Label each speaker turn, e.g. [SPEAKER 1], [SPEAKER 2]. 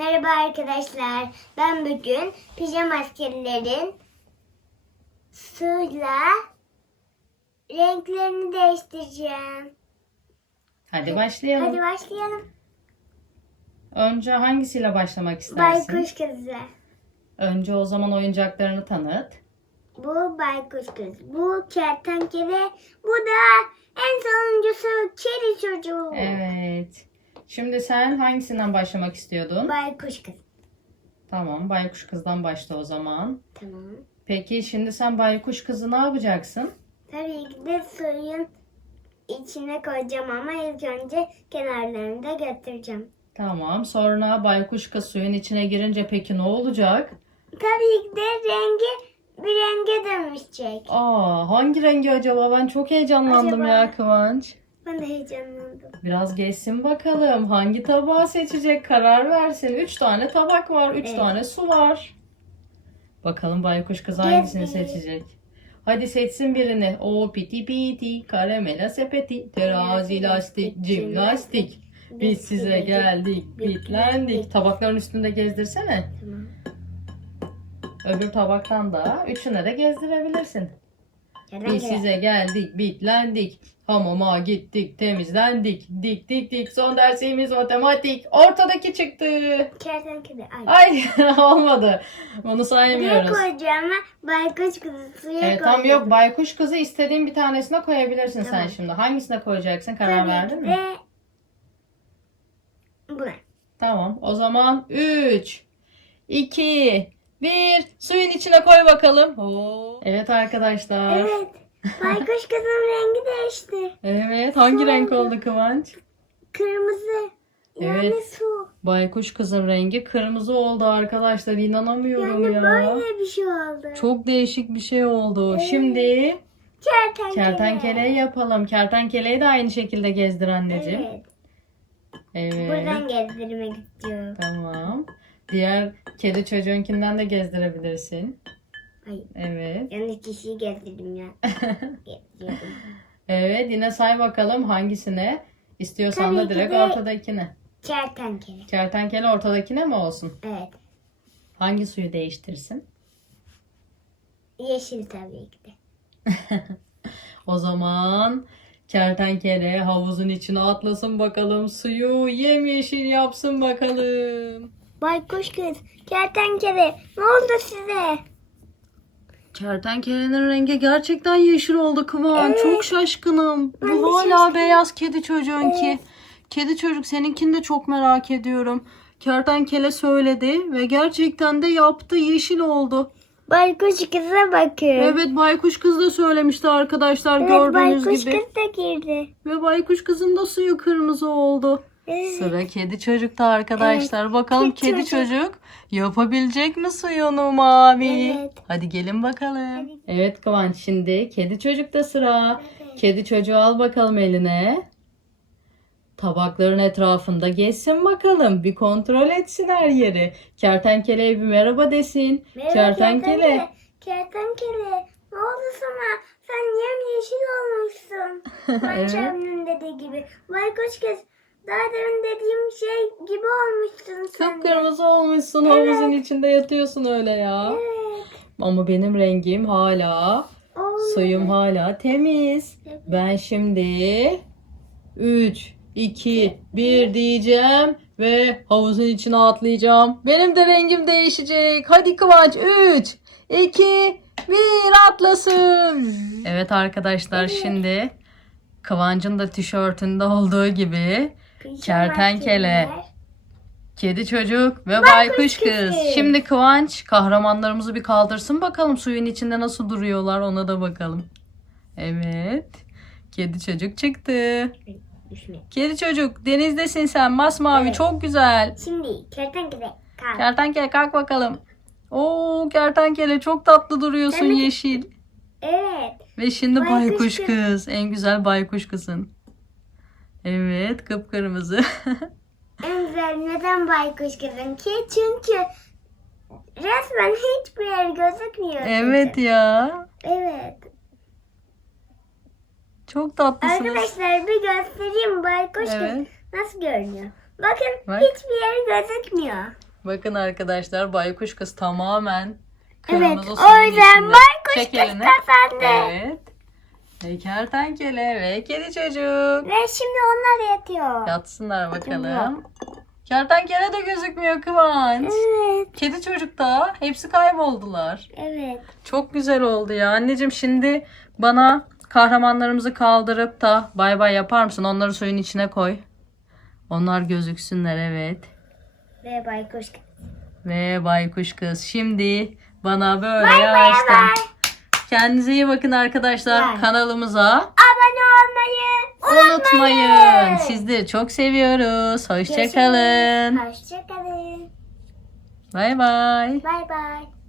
[SPEAKER 1] Merhaba arkadaşlar. Ben bugün pijama askerlerin suyla renklerini değiştireceğim.
[SPEAKER 2] Hadi başlayalım.
[SPEAKER 1] Hadi başlayalım.
[SPEAKER 2] Önce hangisiyle başlamak istersin?
[SPEAKER 1] Baykuş kızı.
[SPEAKER 2] Önce o zaman oyuncaklarını tanıt.
[SPEAKER 1] Bu baykuş kız. Bu kertenkele. Bu da en sonuncusu kedi çocuğu.
[SPEAKER 2] Evet. Şimdi sen hangisinden başlamak istiyordun?
[SPEAKER 1] Baykuş kız.
[SPEAKER 2] Tamam, baykuş kızdan başla o zaman.
[SPEAKER 1] Tamam.
[SPEAKER 2] Peki şimdi sen baykuş kızı ne yapacaksın?
[SPEAKER 1] Tabii ki de suyun içine koyacağım ama ilk önce kenarlarını da götüreceğim.
[SPEAKER 2] Tamam. Sonra baykuş kız suyun içine girince peki ne olacak?
[SPEAKER 1] Tabii ki de rengi bir renge dönüşecek.
[SPEAKER 2] Aa, hangi rengi acaba? Ben çok heyecanlandım
[SPEAKER 1] Acaba?
[SPEAKER 2] ya Kıvanç.
[SPEAKER 1] Ben de heyecanlandım.
[SPEAKER 2] Biraz geçsin bakalım. Hangi tabağı seçecek? Karar versin. Üç tane tabak var. Üç
[SPEAKER 1] Evet.
[SPEAKER 2] tane su var. Bakalım baykuş kız hangisini
[SPEAKER 1] Gezdi.
[SPEAKER 2] seçecek? Hadi seçsin birini. O piti piti, karamela sepeti, terazi lastik, jimnastik. Biz size geldik, bitlendik. Tabakların üstünde gezdirsene.
[SPEAKER 1] Tamam.
[SPEAKER 2] Öbür tabaktan da üçüne de gezdirebilirsin. Biz size geldik, bitlendik. Hamama gittik, temizlendik. Dik dik dik. Son dersimiz matematik. Ortadaki çıktı.
[SPEAKER 1] Kertenkele. Ay.
[SPEAKER 2] Ay olmadı. Onu
[SPEAKER 1] Buraya
[SPEAKER 2] saymıyoruz.
[SPEAKER 1] koyacağım ama baykuş kızı suya
[SPEAKER 2] Evet, tam yok. Baykuş kızı istediğin bir tanesine koyabilirsin sen
[SPEAKER 1] Tamam.
[SPEAKER 2] şimdi. Hangisine koyacaksın? Karar verdin mi?
[SPEAKER 1] Buna.
[SPEAKER 2] Tamam. O zaman 3, 2, 1. Suyun içine koy bakalım. Oo. Evet arkadaşlar. Evet.
[SPEAKER 1] Evet. Baykuş kızın rengi değişti.
[SPEAKER 2] Hangi
[SPEAKER 1] Su
[SPEAKER 2] renk
[SPEAKER 1] oldu.
[SPEAKER 2] oldu Kıvanç?
[SPEAKER 1] Kırmızı. Yani
[SPEAKER 2] Evet.
[SPEAKER 1] su.
[SPEAKER 2] Baykuş kızın rengi kırmızı oldu arkadaşlar. İnanamıyorum
[SPEAKER 1] Yani
[SPEAKER 2] ya.
[SPEAKER 1] böyle bir şey oldu.
[SPEAKER 2] Çok değişik bir şey oldu.
[SPEAKER 1] Evet.
[SPEAKER 2] Şimdi
[SPEAKER 1] Kertenkele.
[SPEAKER 2] kertenkeleyi yapalım. Kertenkeleyi de aynı şekilde gezdir anneciğim.
[SPEAKER 1] Evet.
[SPEAKER 2] Evet.
[SPEAKER 1] Buradan gezdirmek istiyorum.
[SPEAKER 2] Tamam. Diğer kedi çocuğunkinden de gezdirebilirsin.
[SPEAKER 1] Hayır.
[SPEAKER 2] Evet.
[SPEAKER 1] Yanlış kişiyi gezdirdim ya.
[SPEAKER 2] Evet yine say bakalım hangisine. İstiyorsan
[SPEAKER 1] Tabii
[SPEAKER 2] da
[SPEAKER 1] ki
[SPEAKER 2] direkt
[SPEAKER 1] de-
[SPEAKER 2] ortadakine.
[SPEAKER 1] Kertenkele.
[SPEAKER 2] Kertenkele ortadakine mi olsun?
[SPEAKER 1] Evet.
[SPEAKER 2] Hangi suyu değiştirsin?
[SPEAKER 1] Yeşil tabii ki de.
[SPEAKER 2] O zaman kertenkele havuzun içine atlasın bakalım. Suyu yemyeşil yapsın bakalım.
[SPEAKER 1] Baykuş kız. Kertenkele. Ne oldu size?
[SPEAKER 2] Kertenkelenin rengi gerçekten yeşil oldu Kıvan.
[SPEAKER 1] Evet.
[SPEAKER 2] Çok şaşkınım.
[SPEAKER 1] Ben
[SPEAKER 2] Bu hala
[SPEAKER 1] şaşkınım.
[SPEAKER 2] beyaz kedi çocuğunki.
[SPEAKER 1] Evet.
[SPEAKER 2] Kedi çocuk seninkini de çok merak ediyorum. Kertenkele söyledi ve gerçekten de yaptı. Yeşil oldu.
[SPEAKER 1] Baykuş kıza bakın.
[SPEAKER 2] Evet baykuş kız da söylemişti arkadaşlar
[SPEAKER 1] Evet,
[SPEAKER 2] gördüğünüz
[SPEAKER 1] baykuş
[SPEAKER 2] gibi.
[SPEAKER 1] kız da girdi.
[SPEAKER 2] Ve baykuş kızın da suyu kırmızı oldu.
[SPEAKER 1] Evet.
[SPEAKER 2] Sıra kedi çocukta arkadaşlar. Bakalım
[SPEAKER 1] kedi
[SPEAKER 2] kedi
[SPEAKER 1] çocuk.
[SPEAKER 2] çocuk yapabilecek mi suyunu mavi?
[SPEAKER 1] Evet.
[SPEAKER 2] Hadi gelin bakalım.
[SPEAKER 1] Hadi.
[SPEAKER 2] Evet Kıvanç şimdi kedi çocukta sıra.
[SPEAKER 1] Evet.
[SPEAKER 2] Kedi çocuğu al bakalım eline. Tabakların etrafında gezsin bakalım. Bir kontrol etsin her yeri. Kertenkeleye bir merhaba desin.
[SPEAKER 1] Merhaba
[SPEAKER 2] Kertenkele.
[SPEAKER 1] Kertenkele. Ne oldu sana? Sen yemyeşil olmuşsun. Baykuş
[SPEAKER 2] Evet.
[SPEAKER 1] dediği gibi. Baykuş kız. Daha demin dediğim şey gibi olmuşsun sen.
[SPEAKER 2] Kıpkırmızı olmuşsun havuzun içinde yatıyorsun öyle ya.
[SPEAKER 1] Evet.
[SPEAKER 2] Ama benim rengim hala
[SPEAKER 1] Olmadı.
[SPEAKER 2] Suyum hala temiz. Ben şimdi 3, 2, 1 diyeceğim ve havuzun içine atlayacağım. Benim de rengim değişecek. Hadi Kıvanç 3, 2, 1 atlasın. Evet arkadaşlar şimdi Kıvanç'ın da tişörtünde olduğu gibi kertenkele. Kedi çocuk ve baykuş kız. Şimdi Kıvanç kahramanlarımızı bir kaldırsın bakalım suyun içinde nasıl duruyorlar ona da bakalım. Evet. Kedi çocuk çıktı. Kedi çocuk denizdesin sen masmavi
[SPEAKER 1] Evet.
[SPEAKER 2] çok güzel.
[SPEAKER 1] Şimdi kertenkele kalk.
[SPEAKER 2] Kertenkele kalk bakalım. Oo kertenkele çok tatlı duruyorsun yeşil.
[SPEAKER 1] Evet.
[SPEAKER 2] Ve şimdi
[SPEAKER 1] Baykuş
[SPEAKER 2] baykuş
[SPEAKER 1] kız.
[SPEAKER 2] kız. En güzel baykuş kızın. Evet kıpkırmızı.
[SPEAKER 1] En güzel neden baykuş ki? Çünkü resmen hiçbir yer gözükmüyor.
[SPEAKER 2] evet ya.
[SPEAKER 1] Evet.
[SPEAKER 2] Çok tatlısınız.
[SPEAKER 1] Arkadaşlar bir göstereyim baykuş
[SPEAKER 2] Evet.
[SPEAKER 1] nasıl görünüyor. Bakın
[SPEAKER 2] Bak.
[SPEAKER 1] hiçbir yer gözükmüyor.
[SPEAKER 2] Bakın arkadaşlar baykuş kız tamamen
[SPEAKER 1] Evet,
[SPEAKER 2] kırmızı
[SPEAKER 1] o yüzden baykuş kız kazandı.
[SPEAKER 2] Evet. Ve kertenkele ve kedi çocuk.
[SPEAKER 1] Ve şimdi onlar yatıyor.
[SPEAKER 2] Yatsınlar bakalım. Kertenkele de gözükmüyor Kıvanç.
[SPEAKER 1] Evet.
[SPEAKER 2] Kedi çocuk da hepsi kayboldular.
[SPEAKER 1] Evet.
[SPEAKER 2] Çok güzel oldu ya. Anneciğim şimdi bana kahramanlarımızı kaldırıp da bay bay yapar mısın? Onları suyun içine koy. Onlar gözüksünler evet.
[SPEAKER 1] Ve baykuş kız.
[SPEAKER 2] Ve baykuş kız şimdi bana böyle
[SPEAKER 1] Bay bay
[SPEAKER 2] yavaştan.
[SPEAKER 1] bay.
[SPEAKER 2] Kendinize iyi bakın arkadaşlar.
[SPEAKER 1] Bay.
[SPEAKER 2] Kanalımıza
[SPEAKER 1] Abone olmayı
[SPEAKER 2] unutmayın. Sizleri çok seviyoruz. Hoşçakalın.
[SPEAKER 1] Hoşçakalın.
[SPEAKER 2] Bay bay.
[SPEAKER 1] Bay bay.